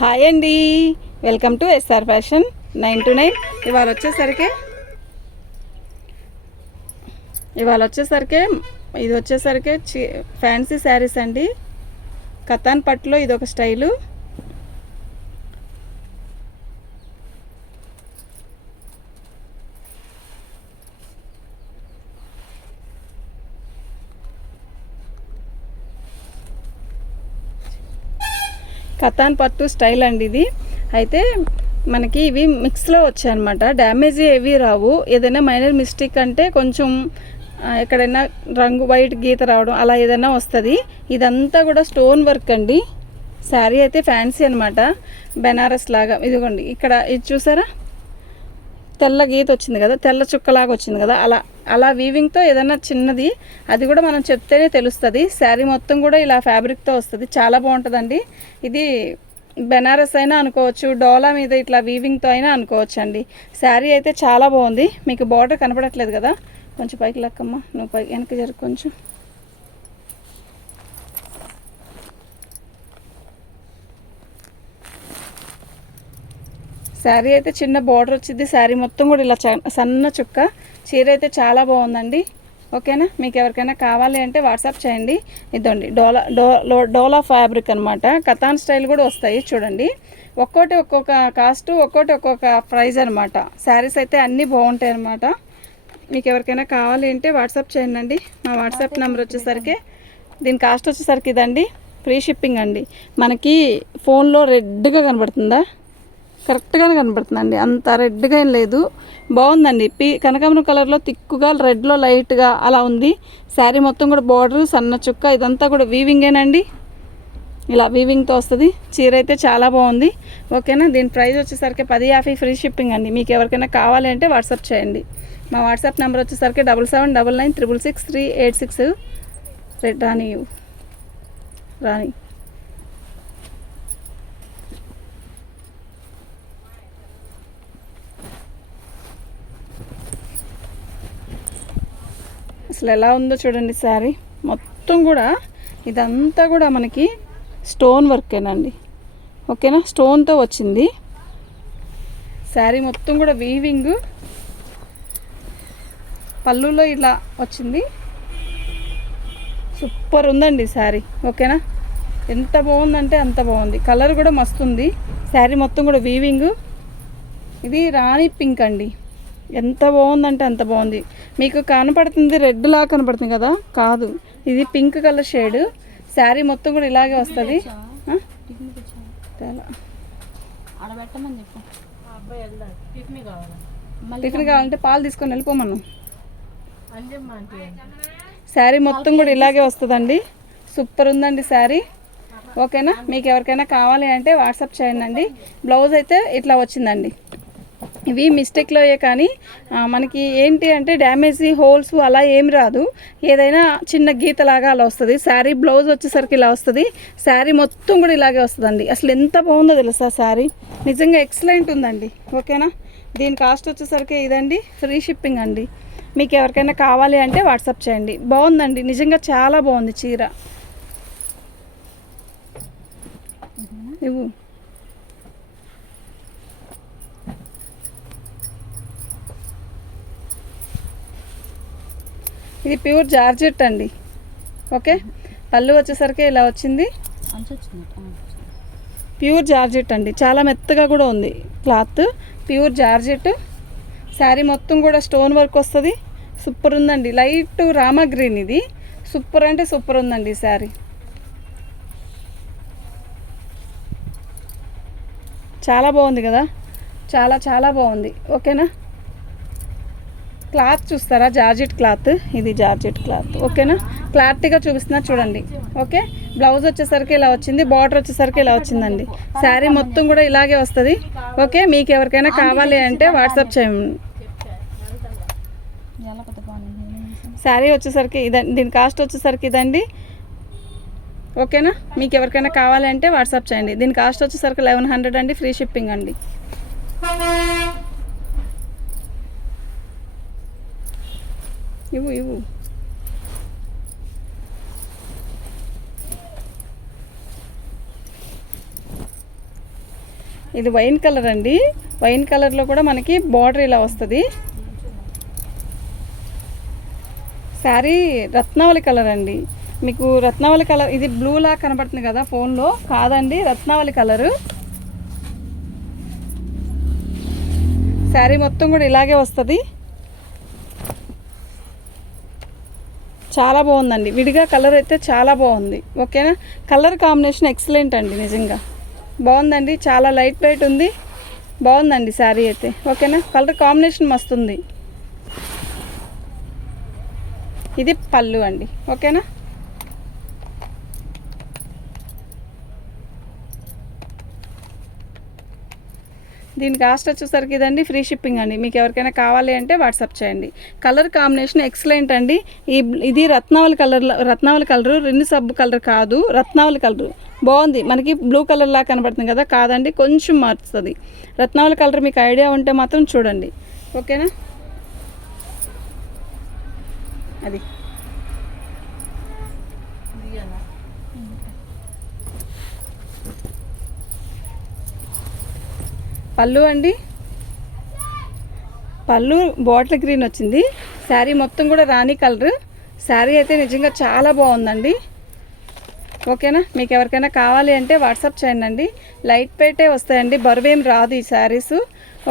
Hi అండి, welcome to SR fashion 929. ఇవాళ వచ్చేసరికి ఇది వచ్చేసరికి ఫ్యాన్సీ శారీస్ అండి. కతాన్ పట్టులో ఇది ఒక స్టైలు. కతాన్ పట్టు స్టైల్ అండి ఇది. అయితే మనకి ఇవి మిక్స్లో వచ్చాయన్నమాట. డ్యామేజ్ ఏవి రావు. ఏదైనా మైనర్ మిస్టేక్ అంటే కొంచెం ఎక్కడైనా రంగు వైట్ గీత రావడం అలా ఏదైనా వస్తుంది. ఇదంతా కూడా స్టోన్ వర్క్ అండి. శారీ అయితే ఫ్యాన్సీ అనమాట, బెనారస్ లాగా. ఇదిగోండి ఇక్కడ ఇది చూసారా, తెల్ల గీత వచ్చింది కదా, తెల్ల చుక్కలాగా వచ్చింది కదా, అలా అలా వీవింగ్తో ఏదైనా చిన్నది అది కూడా మనం చెప్తేనే తెలుస్తుంది. శారీ మొత్తం కూడా ఇలా ఫ్యాబ్రిక్తో వస్తుంది. చాలా బాగుంటుందండి. ఇది బెనారస్ అయినా అనుకోవచ్చు, డోలా మీద ఇట్లా వీవింగ్తో అయినా అనుకోవచ్చు అండి. శారీ అయితే చాలా బాగుంది. మీకు బార్డర్ కనపడట్లేదు కదా, కొంచెం పైకి లెక్కమ్మా, నువ్వు పైకి వెనక్కి జరుగు కొంచెం. శారీ అయితే చిన్న బార్డర్ వచ్చింది. శారీ మొత్తం కూడా ఇలా సన్న చుక్క. చీర అయితే చాలా బాగుందండి. ఓకేనా, మీకు ఎవరికైనా కావాలి అంటే వాట్సాప్ చేయండి. ఇదండి డోలా ఫ్యాబ్రిక్ అనమాట. కతాన్ స్టైల్ కూడా వస్తాయి చూడండి. ఒక్కోటి ఒక్కొక్క కాస్ట్, ఒక్కోటి ఒక్కొక్క ప్రైస్ అనమాట. శారీస్ అయితే అన్నీ బాగుంటాయి అనమాట. మీకు ఎవరికైనా కావాలి అంటే వాట్సాప్ చేయండి. మా వాట్సాప్ నెంబర్ వచ్చేసరికి, దీని కాస్ట్ వచ్చేసరికి ఇదండి, ఫ్రీ షిప్పింగ్ అండి. మనకి ఫోన్లో రెడ్గా కనబడుతుందా, కరెక్ట్గానే కనబడుతుందండి. అంత రెడ్గా ఏం లేదు, బాగుందండి. కనకాంబరం కలర్లో తిక్కుగా, రెడ్లో లైట్గా అలా ఉంది. శారీ మొత్తం కూడా బార్డర్ సన్న చుక్క, ఇదంతా కూడా వీవింగేనండి. ఇలా వీవింగ్తో వస్తుంది. చీర అయితే చాలా బాగుంది. ఓకేనా, దీని ప్రైస్ వచ్చేసరికి 1050 ఫ్రీ షిప్పింగ్ అండి. మీకు ఎవరికైనా కావాలి అంటే వాట్సాప్ చేయండి. మా వాట్సాప్ నెంబర్ వచ్చేసరికి 7799966386. రాణి అసలు ఎలా ఉందో చూడండి. శారీ మొత్తం కూడా ఇదంతా కూడా మనకి స్టోన్ వర్కేనండి. ఓకేనా, స్టోన్తో వచ్చింది. శారీ మొత్తం కూడా వీవింగ్, పళ్ళులో ఇలా వచ్చింది. సూపర్ ఉందండి శారీ. ఓకేనా, ఎంత బాగుందంటే అంత బాగుంది. కలర్ కూడా మస్తు ఉంది. శారీ మొత్తం కూడా వీవింగ్. ఇది రాణి పింక్ అండి. ఎంత బాగుందంటే అంత బాగుంది. మీకు కనపడుతుంది రెడ్ లా కనపడుతుంది కదా, కాదు, ఇది పింక్ కలర్ షేడ్. శారీ మొత్తం కూడా ఇలాగే వస్తుంది. టిఫిన్ కావాలంటే పాలు తీసుకొని వెళ్ళిపోమను. శారీ మొత్తం కూడా ఇలాగే వస్తుందండి. సూపర్ ఉందండి శారీ. ఓకేనా, మీకు ఎవరికైనా కావాలి అంటే వాట్సాప్ చేయండి. బ్లౌజ్ అయితే ఇట్లా వచ్చిందండి. ఇవి మిస్టేక్లో కానీ మనకి ఏంటి అంటే డ్యామేజ్, హోల్స్ అలా ఏమి రాదు. ఏదైనా చిన్న గీతలాగా అలా వస్తుంది. శారీ బ్లౌజ్ వచ్చేసరికి ఇలా వస్తుంది. శారీ మొత్తం కూడా ఇలాగే వస్తుందండి. అసలు ఎంత బాగుందో తెలుసా శారీ, నిజంగా ఎక్సలెంట్ ఉందండి. ఓకేనా, దీని కాస్ట్ వచ్చేసరికి ఇదండి, ఫ్రీ షిప్పింగ్ అండి. మీకు ఎవరికైనా కావాలి అంటే వాట్సాప్ చేయండి. బాగుందండి, నిజంగా చాలా బాగుంది చీర. ఇవ్వు. ఇది ప్యూర్ జార్జెట్ అండి. ఓకే, పళ్ళు వచ్చేసరికి ఇలా వచ్చింది. ప్యూర్ జార్జెట్ అండి, చాలా మెత్తగా కూడా ఉంది క్లాత్. Pure georgette. శారీ మొత్తం కూడా స్టోన్ వర్క్ వస్తుంది. సూపర్ ఉందండి. లైట్ రామా గ్రీన్ ఇది. సూపర్ అంటే సూపర్ ఉందండి శారీ. చాలా బాగుంది కదా, చాలా చాలా బాగుంది. ఓకేనా, క్లాత్ చూస్తారా, జార్జెట్ క్లాత్. ఇది జార్జెట్ క్లాత్. ఓకేనా, క్లారిటీగా చూపిస్తున్నా చూడండి. ఓకే, బ్లౌజ్ వచ్చేసరికి ఇలా వచ్చింది, బార్డర్ వచ్చేసరికి ఇలా వచ్చిందండి. శారీ మొత్తం కూడా ఇలాగే వస్తుంది. ఓకే, మీకు ఎవరికైనా కావాలి అంటే వాట్సాప్ చేయండి. శారీ వచ్చేసరికి ఇదండి, దీని కాస్ట్ వచ్చేసరికి ఇదండి. ఓకేనా, మీకు ఎవరికైనా కావాలి అంటే వాట్సాప్ చేయండి. దీని కాస్ట్ వచ్చేసరికి 1100 అండి, ఫ్రీ షిప్పింగ్ అండి. ఇవ్వు. ఇది వైన్ కలర్ అండి. వైన్ కలర్లో కూడా మనకి బార్డర్ ఇలా వస్తుంది. శారీ రత్నావళి కలర్ అండి. మీకు రత్నావళి కలర్ ఇది బ్లూలా కనబడుతుంది కదా ఫోన్లో, కాదండి రత్నావళి కలరు. శారీ మొత్తం కూడా ఇలాగే వస్తుంది. చాలా బాగుందండి. విడిగా కలర్ అయితే చాలా బాగుంది. ఓకేనా, కలర్ కాంబినేషన్ ఎక్సలెంట్ అండి, నిజంగా బాగుందండి. చాలా లైట్ వెయిట్ ఉంది, బాగుందండి శారీ అయితే. ఓకేనా, కలర్ కాంబినేషన్ మస్తుంది. ఇది పళ్ళు అండి. ఓకేనా, దీని కాస్ట్ వచ్చేసరికి ఇదండి, ఫ్రీ షిప్పింగ్ అండి. మీకు ఎవరికైనా కావాలి అంటే వాట్సాప్ చేయండి. కలర్ కాంబినేషన్ ఎక్సలెంట్ అండి. ఇది రత్నావళి కలరు, రెండు సబ్బు కలర్ కాదు, రత్నావళి కలరు బాగుంది. మనకి బ్లూ కలర్ లా కనబడుతుంది కదా, కాదండి కొంచెం మారుతుంది. రత్నావళి కలర్ మీకు ఐడియా ఉంటే మాత్రం చూడండి. ఓకేనా, అది పళ్ళు అండి. పళ్ళు బాటిల్ గ్రీన్ వచ్చింది. శారీ మొత్తం కూడా రాణి కలర్. శారీ అయితే నిజంగా చాలా బాగుందండి. ఓకేనా, మీకు ఎవరికైనా కావాలి అంటే వాట్సాప్ చేయండి. లైట్ వెయిటే వస్తాయండి, బరువేం రాదు ఈ శారీస్.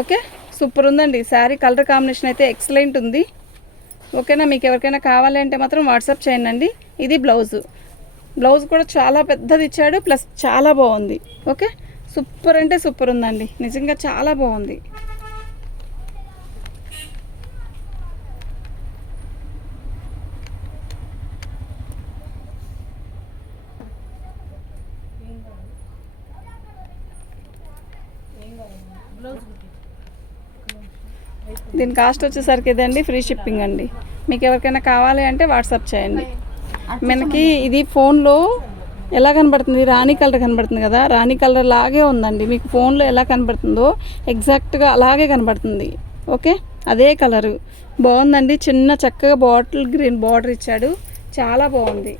ఓకే, సూపర్ ఉందండి శారీ. కలర్ కాంబినేషన్ అయితే ఎక్సలెంట్ ఉంది. ఓకేనా, మీకు ఎవరికైనా కావాలి అంటే మాత్రం వాట్సాప్ చేయండి. ఇది బ్లౌజ్ కూడా చాలా పెద్దది ఇచ్చాడు, ప్లస్ చాలా బాగుంది. ఓకే, సూపర్ అంటే సూపర్ ఉందండి, నిజంగా చాలా బాగుంది. దీని కాస్ట్ వచ్చేసరికి ఇదండి, ఫ్రీ షిప్పింగ్ అండి. మీకు ఎవరికైనా కావాలి అంటే వాట్సాప్ చేయండి. మనకి ఇది ఫోన్లో ఎలా కనబడుతుంది, రాణి కలర్ కనబడుతుంది కదా, రాణి కలర్ లాగే ఉందండి. మీకు ఫోన్లో ఎలా కనబడుతుందో ఎగ్జాక్ట్గా అలాగే కనబడుతుంది. ఓకే, అదే కలరు బాగుందండి. చిన్న చక్కగా బాటిల్ గ్రీన్ బార్డర్ ఇచ్చాడు, చాలా బాగుంది.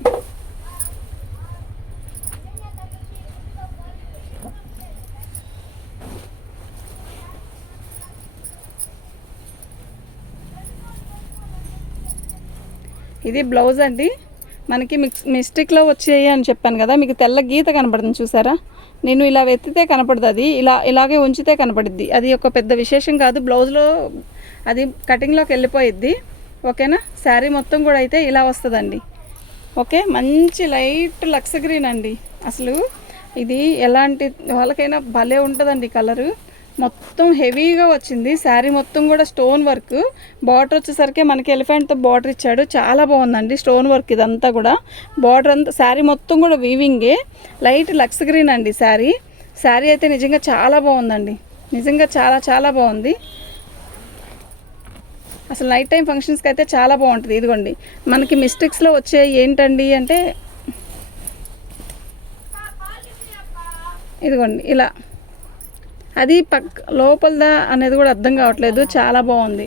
ఇది బ్లౌజ్ అండి. మనకి మిస్టేక్లో వచ్చాయి అని చెప్పాను కదా, మీకు తెల్ల గీత కనపడుతుంది చూసారా. నేను ఇలా వెతితే కనపడదు, అది ఇలాగే ఉంచితే కనపడుద్ది. అది ఒక పెద్ద విశేషం కాదు, బ్లౌజ్లో అది కటింగ్లోకి వెళ్ళిపోయిద్ది. ఓకేనా, శారీ మొత్తం కూడా అయితే ఇలా వస్తుందండి. ఓకే, మంచి లైట్ లక్స్ గ్రీన్ అండి. అసలు ఇది ఎలాంటి వాళ్ళకైనా భలే ఉంటుందండి కలరు. మొత్తం హెవీగా వచ్చింది. శారీ మొత్తం కూడా స్టోన్ వర్క్. బార్డర్ వచ్చేసరికి మనకి ఎలిఫెంట్తో బార్డర్ ఇచ్చాడు, చాలా బాగుందండి. స్టోన్ వర్క్ ఇదంతా కూడా, బార్డర్ అంతా శారీ మొత్తం కూడా వీవింగే. లైట్ లక్స్ గ్రీన్ అండి శారీ అయితే నిజంగా చాలా బాగుందండి, నిజంగా చాలా చాలా బాగుంది. అసలు నైట్ టైం ఫంక్షన్స్కి అయితే చాలా బాగుంటుంది. ఇదిగోండి, మనకి మిస్టేక్స్లో వచ్చే ఏంటండి అంటే ఇదిగోండి ఇలా, అది లోపలదా అనేది కూడా అర్థం కావట్లేదు, చాలా బాగుంది.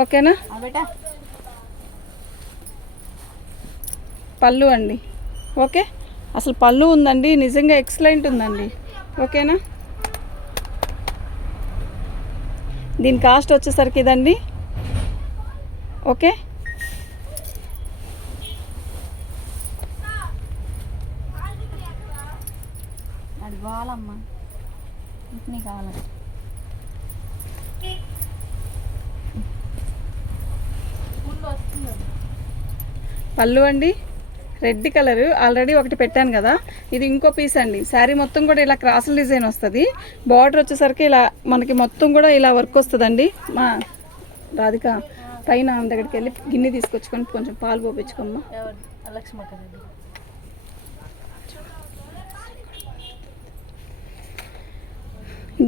ఓకేనా, పళ్ళు అండి. ఓకే, అసలు పళ్ళు ఉందండి, నిజంగా ఎక్సలెంట్ ఉందండి. ఓకేనా, దీని కాస్ట్ వచ్చేసరికి ఇదండి. ఓకే, అది కావాలమ్మా, కావాలి. పళ్ళు అండి, రెడ్ కలరు ఆల్రెడీ ఒకటి పెట్టాను కదా, ఇది ఇంకో పీస్ అండి. శారీ మొత్తం కూడా ఇలా క్రాసుల డిజైన్ వస్తుంది. బార్డర్ వచ్చేసరికి ఇలా మనకి మొత్తం కూడా ఇలా వర్క్ వస్తుందండి. మా రాధిక పైన ఆమె దగ్గరికి వెళ్ళి గిన్నె తీసుకొచ్చుకొని కొంచెం పాలు పోపించుకోమ్మా.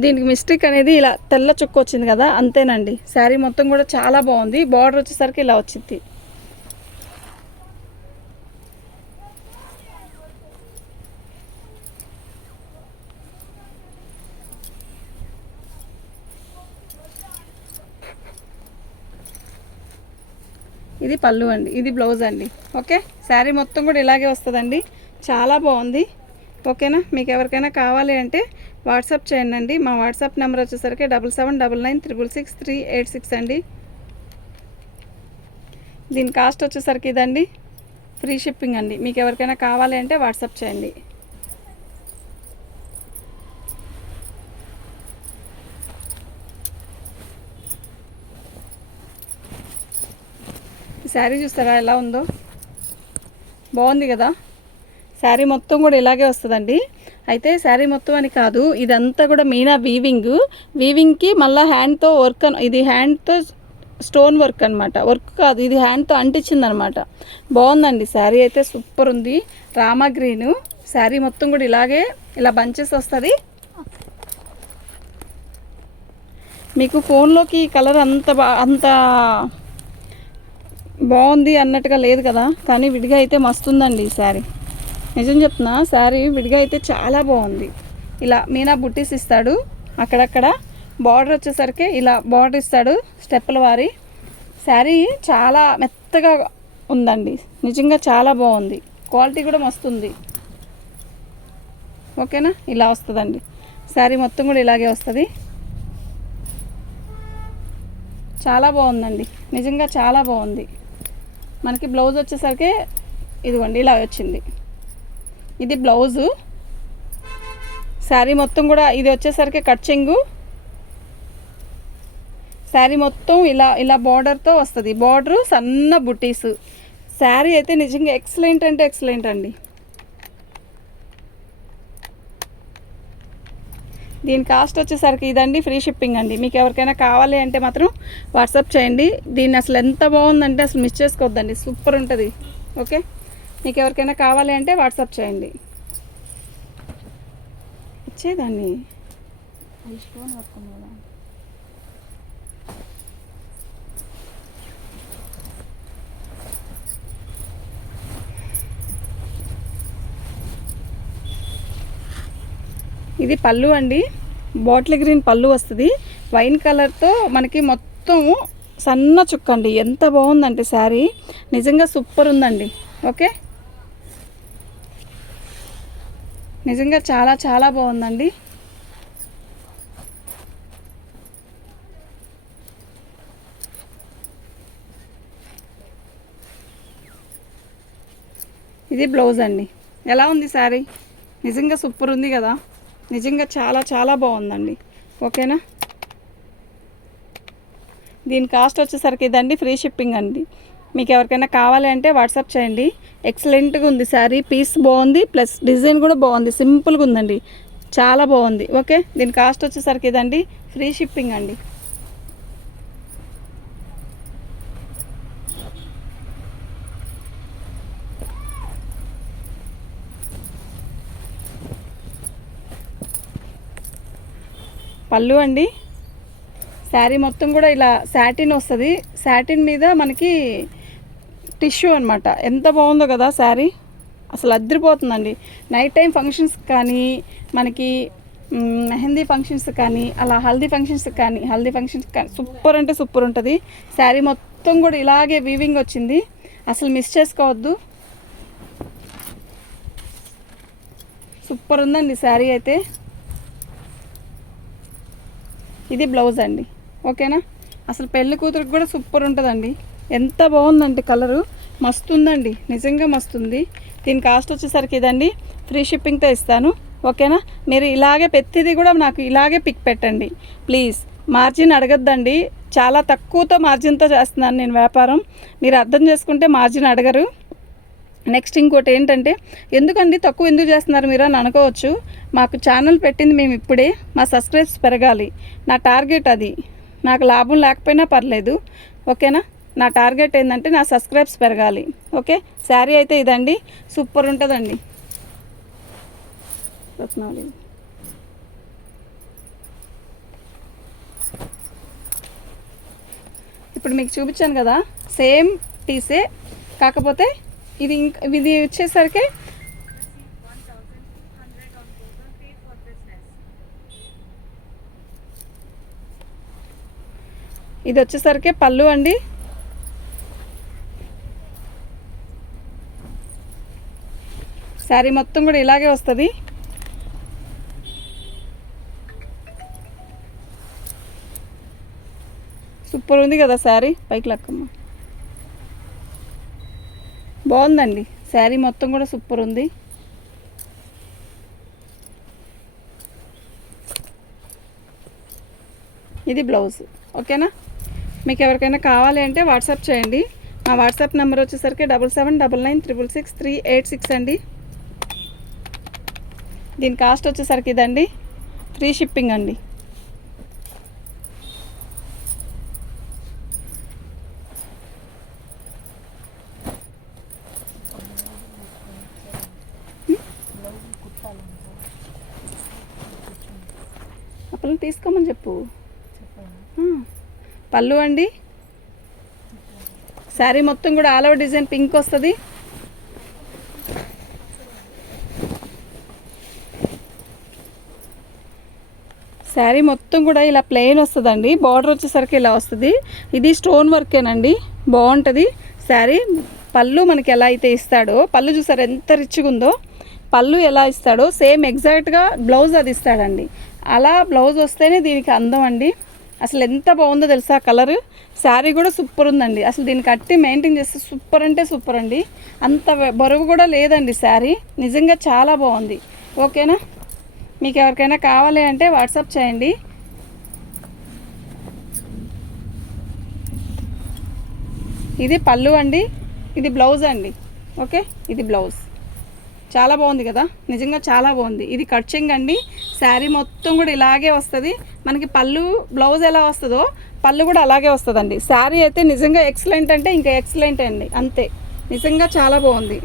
దీనికి మిస్టేక్ అనేది ఇలా తెల్ల చుక్క వచ్చింది కదా, అంతేనండి. శారీ మొత్తం కూడా చాలా బాగుంది. బార్డర్ వచ్చేసరికి ఇలా వచ్చింది. ఇది పళ్ళు అండి, ఇది బ్లౌజ్ అండి. ఓకే, శారీ మొత్తం కూడా ఇలాగే వస్తుందండి, చాలా బాగుంది. ఓకేనా, మీకు ఎవరికైనా కావాలి అంటే వాట్సాప్ చేయండి. మా వాట్సాప్ నెంబర్ వచ్చేసరికి 7799966386 అండి. దీని కాస్ట్ వచ్చేసరికి ఇదండి, ఫ్రీ షిప్పింగ్ అండి. మీకు ఎవరికైనా కావాలి అంటే వాట్సాప్ చేయండి. ఈ శారీ చూస్తారా ఎలా ఉందో, బాగుంది కదా. శారీ మొత్తం కూడా ఇలాగే వస్తుందండి. అయితే శారీ మొత్తం అని కాదు, ఇదంతా కూడా మీనా వీవింగ్కి మళ్ళీ హ్యాండ్తో వర్క్, ఇది హ్యాండ్తో స్టోన్ వర్క్ అనమాట. వర్క్ కాదు, ఇది హ్యాండ్తో అంటించింది అనమాట. బాగుందండి శారీ అయితే, సూపర్ ఉంది. రామా గ్రీను శారీ మొత్తం కూడా ఇలాగే ఇలా బంచెస్ వస్తుంది. మీకు ఫోన్లోకి కలర్ అంత బాగుంది అన్నట్టుగా లేదు కదా, కానీ విడిగా అయితే మస్తుందండి ఈ శారీ. నిజం చెప్తున్నా, శారీ విడిగా అయితే చాలా బాగుంది. ఇలా మీనా బుట్టీస్ ఇస్తాడు అక్కడక్కడ. బార్డర్ వచ్చేసరికి ఇలా బార్డర్ ఇస్తాడు స్టెప్పుల వారి. శారీ చాలా మెత్తగా ఉందండి, నిజంగా చాలా బాగుంది. క్వాలిటీ కూడా మస్తుంది. ఓకేనా, ఇలా వస్తుందండి శారీ మొత్తం కూడా ఇలాగే వస్తుంది. చాలా బాగుందండి, నిజంగా చాలా బాగుంది. మనకి బ్లౌజ్ వచ్చేసరికి ఇదిగోండి ఇలా వచ్చింది. ఇది బ్లౌజు. శారీ మొత్తం కూడా ఇది వచ్చేసరికి కట్చింగు. శారీ మొత్తం ఇలా బార్డర్తో వస్తుంది. బార్డరు సన్న బుటీసు. శారీ అయితే నిజంగా ఎక్సలెంట్ అంటే ఎక్సలెంట్ అండి. దీని కాస్ట్ వచ్చేసరికి ఇదండి, ఫ్రీ షిప్పింగ్ అండి. మీకు ఎవరికైనా కావాలి అంటే మాత్రం వాట్సాప్ చేయండి. దీన్ని అసలు ఎంత బాగుందంటే అసలు మిస్ చేసుకోవద్దండి, సూపర్ ఉంటుంది. ఓకే, మీకు ఎవరికైనా కావాలి అంటే వాట్సాప్ చేయండి. ఇచ్చేదాన్ని స్టోన్ వర్క్. ఇది పళ్ళు అండి, బాటిల్ గ్రీన్ పళ్ళు వస్తుంది. వైన్ కలర్తో మనకి మొత్తం సన్న చుక్క అండి. ఎంత బాగుందంటే శారీ నిజంగా సూపర్ ఉందండి. ఓకే, నిజంగా చాలా చాలా బాగుందండి. ఇది బ్లౌజ్ అండి. ఎలా ఉంది శారీ? నిజంగా సూపర్ ఉంది కదా, నిజంగా చాలా చాలా బాగుందండి. ఓకేనా, దీని కాస్ట్ వచ్చేసరికి ఇదండి, ఫ్రీ షిప్పింగ్ అండి. మీకు ఎవరికైనా కావాలి అంటే వాట్సాప్ చేయండి. ఎక్సలెంట్గా ఉంది శారీ, పీస్ బాగుంది, ప్లస్ డిజైన్ కూడా బాగుంది, సింపుల్గా ఉందండి, చాలా బాగుంది. ఓకే, దీని కాస్ట్ వచ్చేసరికి ఇదండి, ఫ్రీ షిప్పింగ్ అండి. పళ్ళు అండి, శారీ మొత్తం కూడా ఇలా శాటిన్ వస్తుంది. శాటిన్ మీద మనకి టిష్యూ అనమాట. ఎంత బాగుందో కదా శారీ, అసలు అద్దరిపోతుందండి. నైట్ టైం ఫంక్షన్స్ కానీ, మనకి మెహందీ ఫంక్షన్స్ కానీ, అలా హల్దీ ఫంక్షన్స్ కానీ సూపర్ అంటే సూపర్ ఉంటుంది. శారీ మొత్తం కూడా ఇలాగే వీవింగ్ వచ్చింది, అసలు మిస్ చేసుకోవద్దు. సూపర్ ఉందండి శారీ అయితే. ఇది బ్లౌజ్ అండి. ఓకేనా, అసలు పెళ్లి కూతురికి కూడా సూపర్ ఉంటుందండి. ఎంత బాగుందండి, కలరు మస్తు ఉందండి, నిజంగా మస్తుంది. దీని కాస్ట్ వచ్చేసరికి ఇదండి, ఫ్రీ షిప్పింగ్తో ఇస్తాను. ఓకేనా, మీరు ఇలాగే ప్రతిదీ కూడా నాకు ఇలాగే పిక్ పెట్టండి ప్లీజ్. మార్జిన్ అడగద్దండి, చాలా తక్కువతో మార్జిన్తో చేస్తున్నాను నేను వ్యాపారం. మీరు అర్థం చేసుకుంటే మార్జిన్ అడగరు. నెక్స్ట్ ఇంకోటి ఏంటంటే, ఎందుకండి తక్కువ ఎందుకు చేస్తున్నారు మీరు అని అనుకోవచ్చు. మాకు ఛానల్ పెట్టింది మేము ఇప్పుడే, మా సబ్స్క్రైబ్స్ పెరగాలి, నా టార్గెట్ అది. నాకు లాభం లేకపోయినా పర్లేదు. ఓకేనా, నా టార్గెట్ ఏంటంటే నా సబ్స్క్రైబ్స్ పెరగాలి. ఓకే, శారీ అయితే ఇదండి, సూపర్ ఉంటుందండి. ఇప్పుడు మీకు చూపించాను కదా, సేమ్ పీసే, కాకపోతే ఇది వచ్చేసరికి ఇది వచ్చేసరికి పళ్ళు అండి. శారీ మొత్తం కూడా ఇలాగే వస్తుంది. సూపర్ ఉంది కదా శారీ. పైకి లక్కమ్మ, బాగుందండి శారీ మొత్తం కూడా సూపర్ ఉంది. ఇది బ్లౌజ్. ఓకేనా, మీకు ఎవరికైనా కావాలి అంటే వాట్సాప్ చేయండి. మా వాట్సాప్ నెంబర్ వచ్చేసరికి 7799666386 అండి. దీని కాస్ట్ వచ్చేసరికి ఇదండి, ఫ్రీ షిప్పింగ్ అండి. అప్పుడు తీసుకోమని చెప్పు. పళ్ళు అండి, శారీ మొత్తం కూడా ఆల్ ఓవర్ డిజైన్ పింక్ వస్తుంది. శారీ మొత్తం కూడా ఇలా ప్లెయిన్ వస్తుందండి. బార్డర్ వచ్చేసరికి ఇలా వస్తుంది. ఇది స్టోన్ వర్కేనండి, బాగుంటుంది శారీ. పళ్ళు మనకి ఎలా అయితే ఇస్తాడో, పళ్ళు చూసారు ఎంత రిచ్గా ఉందో, పళ్ళు ఎలా ఇస్తాడో సేమ్ ఎగ్జాక్ట్గా బ్లౌజ్ అది ఇస్తాడండి. అలా బ్లౌజ్ వస్తేనే దీనికి అందం అండి. అసలు ఎంత బాగుందో తెలుసా కలర్. శారీ కూడా సూపర్ ఉందండి. అసలు దీన్ని కట్టి మెయింటైన్ చేస్తే సూపర్ అంటే సూపర్ అండి. అంత బరువు కూడా లేదండి శారీ, నిజంగా చాలా బాగుంది. ఓకేనా, మీకు ఎవరికైనా కావాలి అంటే వాట్సాప్ చేయండి. ఇది పళ్ళు అండి, ఇది బ్లౌజ్ అండి. ఓకే, ఇది బ్లౌజ్. చాలా బాగుంది కదా, నిజంగా చాలా బాగుంది. ఇది కట్చింగ్ అండి. శారీ మొత్తం కూడా ఇలాగే వస్తుంది మనకి. పళ్ళు బ్లౌజ్ ఎలా వస్తుందో పళ్ళు కూడా అలాగే వస్తుందండి. శారీ అయితే నిజంగా ఎక్సలెంట్ అంటే ఇంకా ఎక్సలెంట్ అండి, అంతే. నిజంగా చాలా బాగుంది.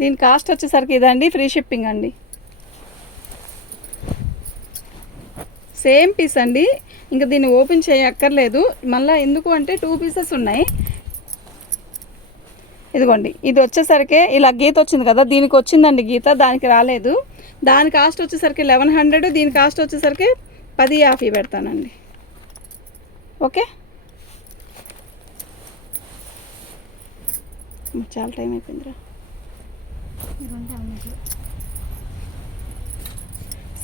దీని కాస్ట్ వచ్చేసరికి ఇదండి, ఫ్రీ షిప్పింగ్ అండి. సేమ్ పీస్ అండి, ఇంకా దీన్ని ఓపెన్ చేయక్కర్లేదు మళ్ళీ. ఎందుకు అంటే 2 పీసెస్ ఉన్నాయి. ఇదిగోండి, ఇది వచ్చేసరికి ఇలా గీత వచ్చింది కదా, దీనికి వచ్చిందండి గీత, దానికి రాలేదు. దాని కాస్ట్ వచ్చేసరికి 1100, దీని కాస్ట్ వచ్చేసరికి 1050 పెడతానండి. ఓకే, చాలా టైం అయిపోయిందిరా.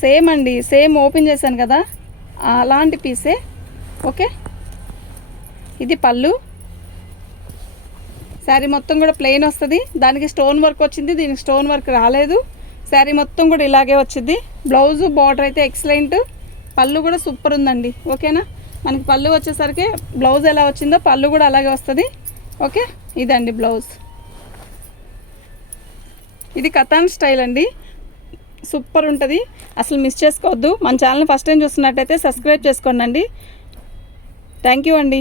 సేమ్ అండి, సేమ్ ఓపెన్ చేశాను కదా అలాంటి పీసే. ఓకే, ఇది పళ్ళు. శారీ మొత్తం కూడా ప్లెయిన్ వస్తుంది, దానికి స్టోన్ వర్క్ వచ్చింది, దీనికి స్టోన్ వర్క్ రాలేదు. శారీ మొత్తం కూడా ఇలాగే వచ్చింది. బ్లౌజ్ బార్డర్ అయితే ఎక్సలెంట్, పళ్ళు కూడా సూపర్ ఉందండి. ఓకేనా, మనకి పళ్ళు వచ్చేసరికి బ్లౌజ్ ఎలా వచ్చిందో పళ్ళు కూడా అలాగే వస్తుంది. ఓకే, ఇదండి బ్లౌజ్. ఇది కతాన్ స్టైల్ అండి, సూపర్ ఉంటుంది, అసలు మిస్ చేసుకోవద్దు. మన ఛానల్ని ఫస్ట్ టైం చూస్తున్నట్టయితే సబ్స్క్రైబ్ చేసుకోండి అండి. థ్యాంక్ యూ అండి.